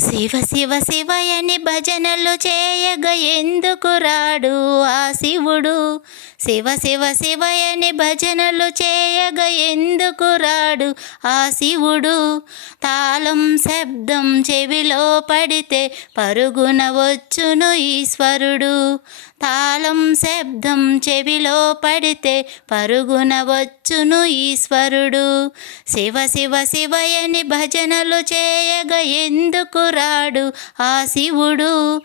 శివ శివ శివయని భజనలు చేయగ ఎందుకు రాడు ఆ శివుడు. శివ శివ శివయని భజనలు చేయగ ఎందుకు రాడు ఆ శివుడు. తాళం శబ్దం చెవిలో పడితే పరుగున వచ్చును ఈశ్వరుడు. తాళం శబ్దం చెవిలో పడితే పరుగున వచ్చును ఈశ్వరుడు. శివ శివ శివయని భజనలు చేయగ ఎందుకు రాడు ఆ శివుడు.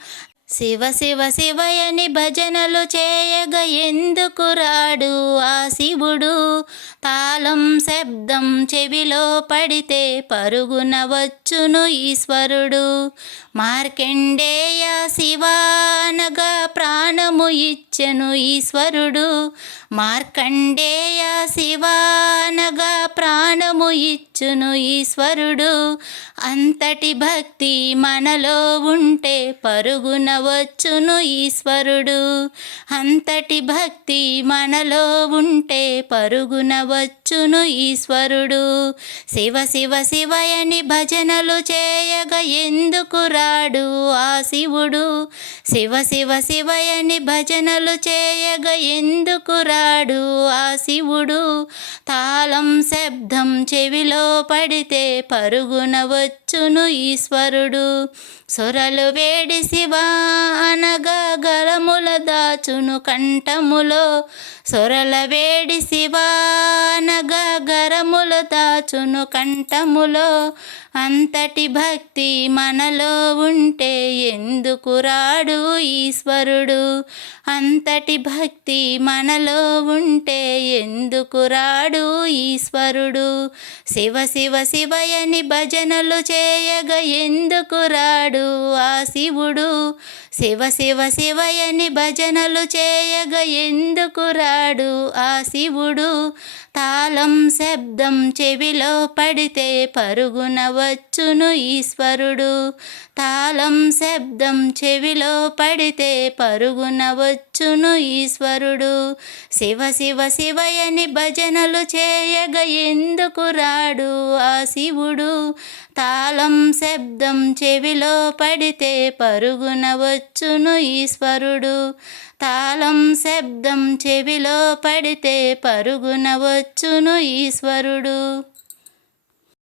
శివ శివ శివయని భజనలు చేయగ ఎందుకు రాడు ఆ శివుడు. తాళం శబ్దం చెవిలో పడితే పరుగున వచ్చును ఈశ్వరుడు. మార్కండేయ శివానగా ప్రాణము ఇచ్చెను ఈశ్వరుడు. మార్కండేయ శివానగా ప్రాణము ఇచ్చును ఈశ్వరుడు. అంతటి భక్తి మనలో ఉంటే పరుగున వచ్చును ఈశ్వరుడు. అంతటి భక్తి మనలో ఉంటే పరుగున వచ్చును ఈశ్వరుడు. శివ శివ శివయని భజనలు చేయగ ఎందుకు రాడు ఆ శివుడు. శివ శివ శివయని భజనలు చేయగ ఎందుకు రాడు ఆ శివుడు. తాళం శబ్దం చెవిలో పడితే పరుగున వచ్చును ఈశ్వరుడు. సొరలు వేడి శివ అనగా గరముల దాచును కంఠములో. సొరల వేడి శివ అనగా గరముల దాచును కంఠములో. అంతటి భక్తి మనలో ఉంటే ఎందుకు రాడు ఈశ్వరుడు. అంతటి భక్తి మనలో ఉంటే ఎందుకు రాడు ఈశ్వరుడు. శివ శివ శివయని భజనలు చేయగ ఎందుకు రాడు ఆ శివుడు. శివ శివ శివయని భజనలు చేయగ ఎందుకు రాడు ఆ శివుడు. తాళం శబ్దం చెవిలో పడితే పరుగున వచ్చును ఈశ్వరుడు. తాళం శబ్దం చెవిలో పడితే పరుగున వచ్చును ఈశ్వరుడు. శివ శివ శివయని భజనలు చేయగ ఎందుకు రాడు ఆ శివుడు. తాళం శబ్దం చెవిలో పడితే పరుగున వచ్చును ఈశ్వరుడు. తాళం శబ్దం చెవిలో పడితే పరుగున వచ్చును ఈశ్వరుడు.